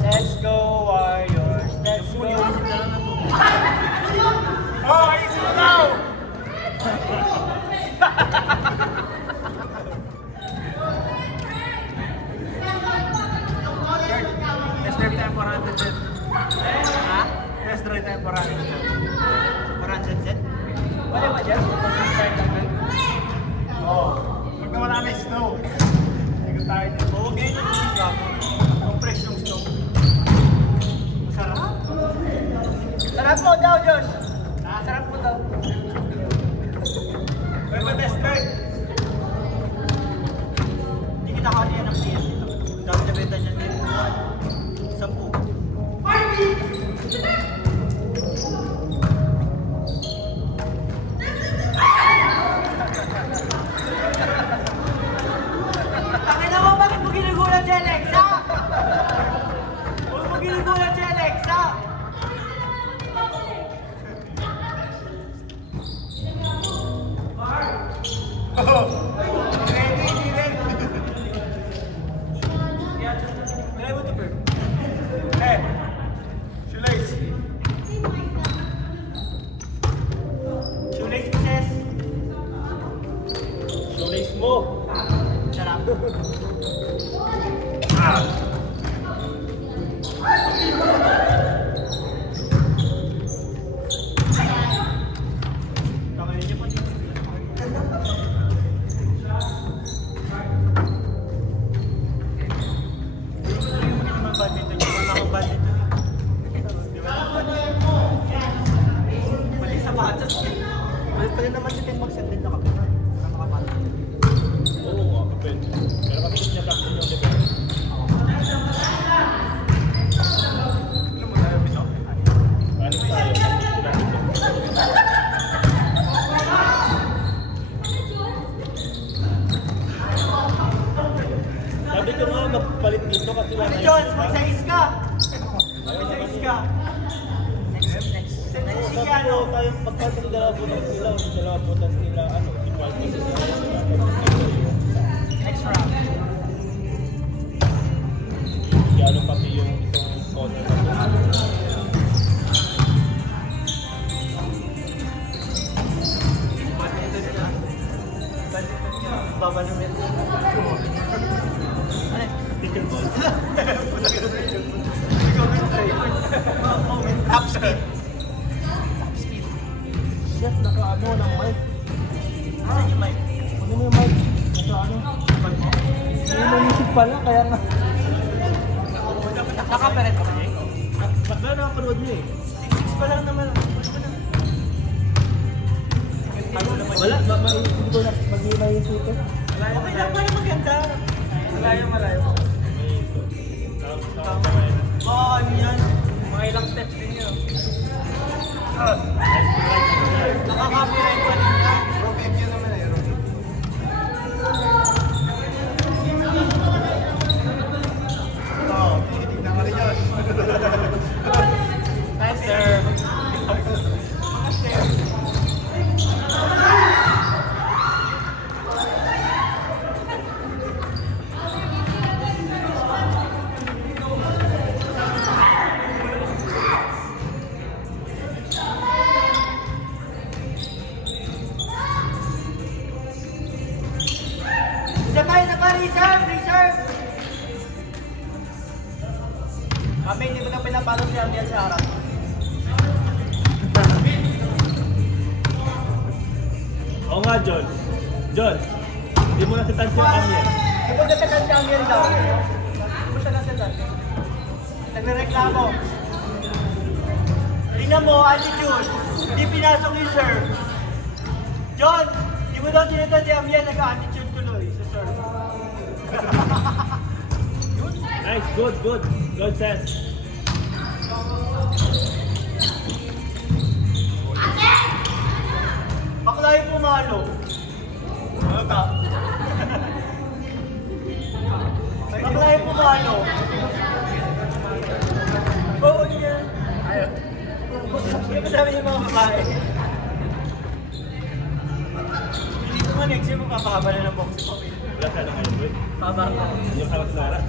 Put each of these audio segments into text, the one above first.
Let's go, Warriors. Let's go. Oh, easy now! Let's drive time for 100 set. Ha? Let's drive time for 100 set. 400 set? Wala ba dyan? Start lang lang. Oh, pag nawala na yung snow. Ikot tayo dito. Oo, ganyan ang tingin ka. Ang fresh yung snow. Masarap. Sarap mo daw, Josh. Sarap mo daw. Wait, may best drive. Hindi kita kaya ng client dito. Dahil nabenta niyan din. 10. Tangina mo, bakit mo ginugulat si Alexa? Huwag mo ginugulat si Alexa. Oh, ready, ready. Kaya mo ito, Bert. Eh, shoelace. Shoelace pieces. Shoelace mo. Sarap. Ah. Tangina niyo po. Pwede naman si Ken mag-send na kami. Para makapala. Oo, nga, kapit. Pero kasi niya practice yung level. Ano mo tayo, Pito? Ano tayo? Sabi ko nga, magpalit dito kasi wala Ate Jones, mag-size ka! Mag-size ka! Next. Sige, ano? Tayong pagkasa ng dalawa butas nila, o sa dalawa butas nila, ano, equal pieces na sila. Next round. Gano pati yung itong corner na ito. Babalumin. Ano? Pickleball. Top speed. Chef, naka-ano ng mic. Saan yung mic? Ano mo yung mic? Naka-ano? Hindi mo music pala, kaya nga. Nakaparet ka ba niya? Ba't ba nakapanood niyo eh? 6 pa lang naman. Wala, hindi ko na mag-iisip eh. Okay lang pala maganda. Malayo. Oo, ano yan? Mga ilang steps din yun. Nakaka-copyright pa din yan. Robek yun naman eh, Robek. Oo, tinitignan ka rin yun. Nice, sir. Mga steps. Isa pa, reserve! Kami, hindi mo na pinapalo si Arniel sa harap. Oo nga, John. John, hindi mo nasitan si Amiel. Hindi mo nasatan si Arniel daw. Hindi mo siya nasatan. Nagre-reklamo. Ring Tingnan mo, attitude. Hindi pinasok yung serve. John, di mo daw sinita si Amian, nag-attitude tuloy sa serve. Nice, good, good. Good set. Bakla yung pumalo. Ano ta? Bakla yung pumalo. Oo, yan. Ano sabi niyo mga babae? Hindi ko nga next year magpapahaba na ng boxing ko. Wala ka na ngayon, boy. Paba ko. Yung harap na harap.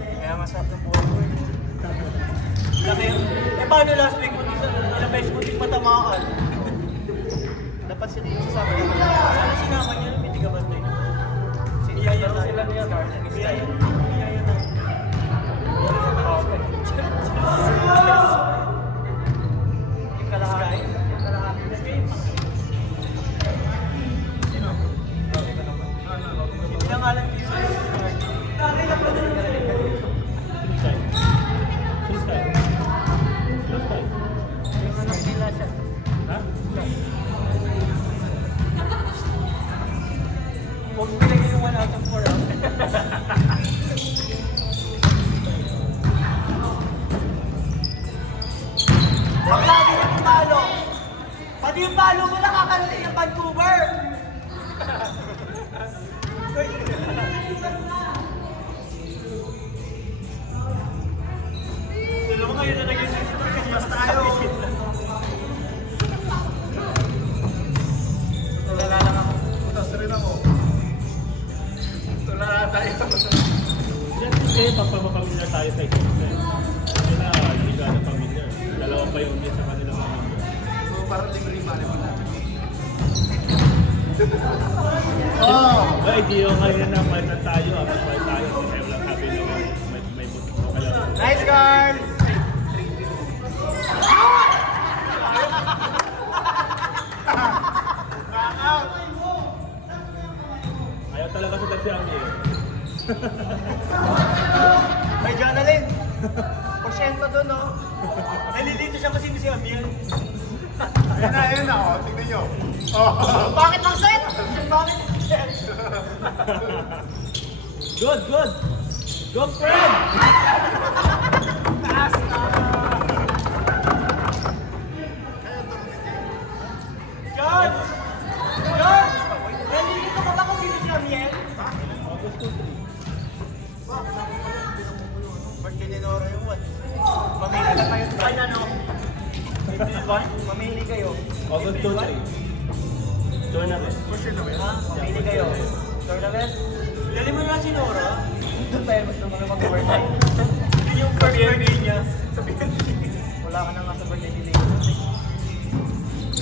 Kaya masarap ng buhay ko. Laki yun. Eh paano last week mo ilang beses mo din matamaan? Dapat sila yung sasama niya. Sana sinama niya ng pitigaban tayo. Siniyaya na sila niya. Siniyaya na. Yung kalahati. Yung kalahati. Yung nga lang dito. Kaya lang pa din. Who's time? Who's time? Ha? Huwag mo lagay yung 1 out of 4. Huwag lagi yung palo. Pati yung palo mo nakakarating ng Vancouver. Tulo mo kayo na naging sensitor kasi mas tayo. Tulala lang ako. Putas rin ako. Tulala tayo. Yan kasi pagpapamilya tayo sa isa't isa. Kasi na, hindi ka na pamilya. Dalawa pa yung sa kanilang pamilya. So parang libre yung mali mo natin. Well, hindi yung ngayon na fight na tayo. Mas fight tayo. Kasi I'm lang happy na may buto ko kalaro. Nice guard! Ayaw talaga sa Tasyami eh. May Jonalyn. Porsyento doon, no? Nalilito siya kasi si Amiel. Ayan na, oh. Tingnan nyo. Oh. Bakit ang set? Bakit ang set? Good, good! Go, Fred! Taas na! John! John! Nalilito ka ba kung sino si Amiel? August 2-3. Birthday ni Nora yung what? Mamili ka kayo. Ay, ano? Mamili kayo. August 2-3. Tournament. For sure naman. Ha? Mamili kayo. Tournament? Dali mo na si Nora. Doon tayo mas naman mag-birthday. Yun yung first birthday niya. Sabihin wala ka na nga sa birthday ni Leo.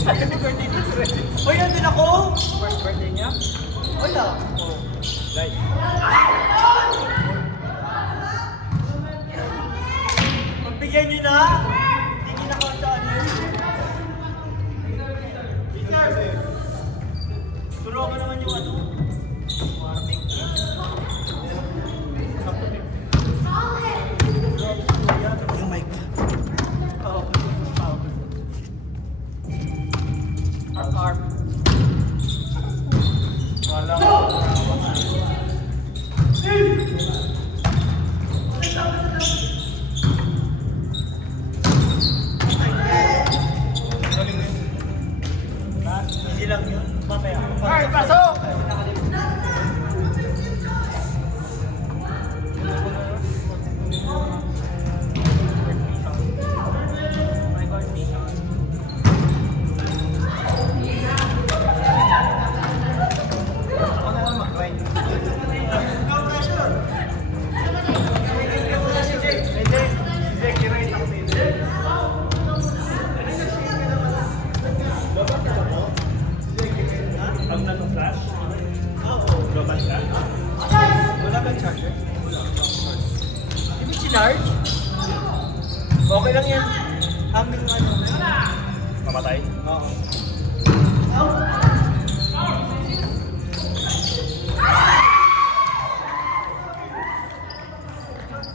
Happy birthday to Fred. Hoy, nandun ako! First birthday niya? Wala. Oh. Nice. Pagbigyan nyo na! Hindi nyo na saan yun. Turo mo naman yung ano. Warming. Yung mic. Oo. Arp. Wala ko. Easy lang yun. Mamaya. Ay, pasok! Ako na lang mag-grind. No pressure! Ang nag-flash? Oo. Robot ka? Wala ba charger? Hindi sinarge? Okay lang yan. Aming ano. Mamatay? Oo.